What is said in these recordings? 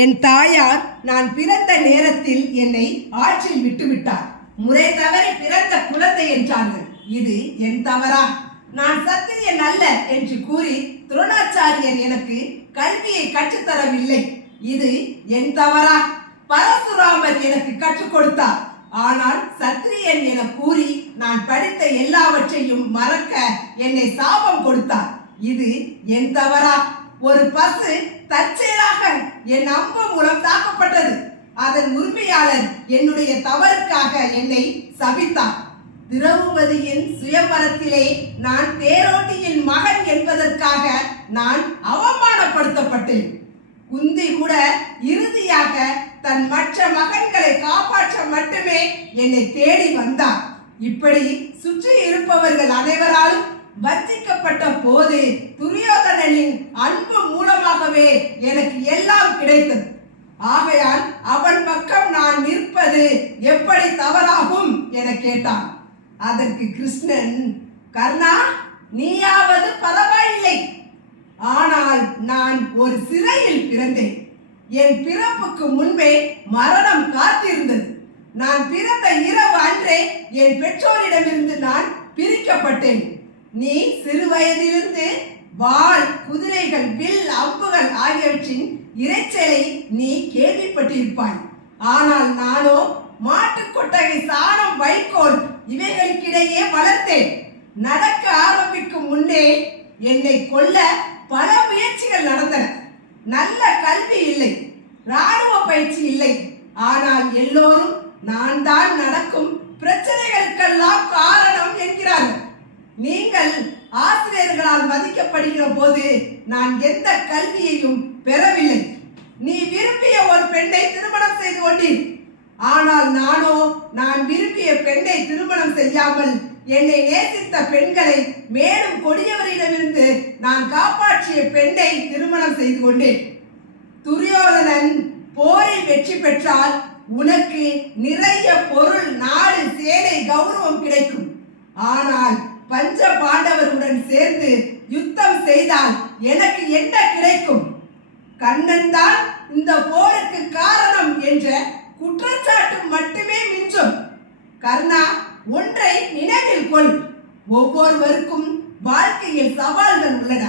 என் தாயார் நான் பிறந்த நேரத்தில் என்னை ஆற்றில் விட்டுவிட்டார். முறை தவறி பிறந்த குழந்தை என்றார்கள். இது என் தவறா? நான் சத்திரியன் அல்ல என்று கூறி துரோணாச்சாரியர் எனக்கு கல்வியை கற்றுத்தரவில்லை. இது என் தவறா? பரசுராமர் எனக்கு கற்றுக் கொடுத்தார். ஆனால் சத்திரியன் என கூறி நான் படித்த எல்லாவற்றையும் மறக்க என்னை சாபம் கொடுத்தார். இது என் தவறா? ஒரு பசு தற்செயலாக என் அம்பு மூலம் தாக்கப்பட்டது. அதன் உரிமையாளர் என்னுடைய தவறுக்காக என்னை சபித்தார். திரௌபதியின் சுயம்பரத்திலே நான் தேரோட்டியின் மகன் என்பதற்காக நான் அவமானப்படுத்தப்பட்டேன். குந்தி கூட இறுதியாக தன் மற்ற மகன்களை காப்பாற்ற மட்டுமே என்னை தேடி வந்தார். இப்படி சுற்றி இருப்பவர்கள் அனைவராலும் வஞ்சிக்கப்பட்ட போது துரியோதனனின் அன்பு மூலமாகவே எனக்கு எல்லாம் கிடைத்தது. ஆகையால் அவன் பக்கம் நான் நிற்பது எப்படி தவறாகும் என கேட்டான். அதற்கு கிருஷ்ணன், கர்ணா, நீயாவது பரவாயில்லை, ஆனால் நான் ஒரு சிறையில் பிறந்தேன். என் பிறப்புக்கு முன்பே மரணம் காத்திருந்தது. நான் பிறந்த இரவு அன்றே என் பெற்றோரிடமிருந்து நான் பிரிக்கப்பட்டேன். நீ சிறு வயதிலிருந்து வாள், குதிரைகள், வில், அம்புகள் ஆகியவற்றின் இரைச்சலை நீ கேள்விப்பட்டிருப்பாய். ஆனால் நானோ மாட்டுக்கொட்டகை, சாணம், வைக்கோல் இவைகளுக்கிடையே வளர்த்தேன். நடக்க ஆரம்பிக்கும் முன்னே என்னை கொல்ல பல முயற்சிகள் நடந்தன. நல்ல கல்வி இல்லை, இராணுவ பயிற்சி இல்லை. ஆனால் எல்லோரும் நான் தான் நடக்கும் பிரச்சனைகளுக்கெல்லாம் காரணம் என்கிறார்கள். நீங்கள் ஆசிரியர்களால் மதிக்கப்படுகிற போது நான் எந்த கல்வியையும் பெறவில்லை. நீ விரும்பிய ஒரு பெண்ணை திருமணம் செய்து கொண்டீர். ஆனால் நானோ நான் விரும்பிய பெண்ணை திருமணம் செய்யாமல் என்னை நேசித்த பெண்களை மேலும் கொடியவரிடமிருந்து நான் காப்பாற்றிய பெண்ணை திருமணம் செய்து கொண்டேன். துரியோதனன் போரில் வெற்றி பெற்றால் உனக்கு நிறைய பொருள், நாடு, சேனை, கௌரவம் கிடைக்கும். ஆனால் பஞ்ச பாண்டவருடன் சேர்ந்து யுத்தம் செய்தால் எனக்கு என்ன கிடைக்கும்? கண்ணன் தான் இந்த போருக்கு காரணம் என்ற குற்றச்சாட்டு மட்டுமே மிஞ்சும். கர்ணா, ஒன்றை நினைவில் கொள். ஒவ்வொருவருக்கும் வாழ்க்கையில் சவால்கள் உள்ளன.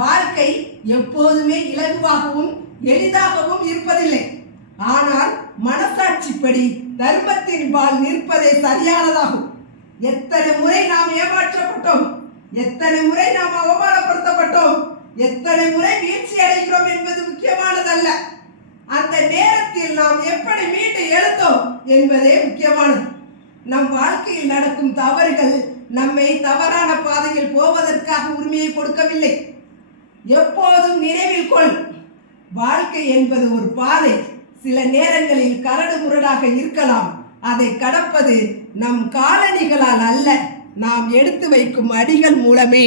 வாழ்க்கை எப்போதுமே இலகுவாகவும் எளிதாகவும் இருப்பதில்லை. ஆனால் மனசாட்சிப்படி தர்மத்தின் பால் நிற்பதே சரியானதாகும். எத்தனை முறை நாம் ஏமாற்றப்பட்டோம், எத்தனை முறை நாம் அவமானப்படுத்தப்பட்டோம், எத்தனை முறை வீழ்ச்சி அடைகிறோம் என்பது முக்கியமானதல்ல. அந்த நேரத்தில் நாம் எப்படி மீண்டு எழுந்தோம் என்பதே முக்கியமானது. நம் வாழ்க்கையில் நடக்கும் தவறுகள் நம்மை தவறான பாதையில் போவதற்காக உரிமையை கொடுக்கவில்லை. எப்போதும் நினைவில் கொள், வாழ்க்கை என்பது ஒரு பாதை. சில நேரங்களில் கரடு முரடாக இருக்கலாம். அதை கடப்பது நம் காலணிகளால் அல்ல, நாம் எடுத்து வைக்கும் அடிகள் மூலமே.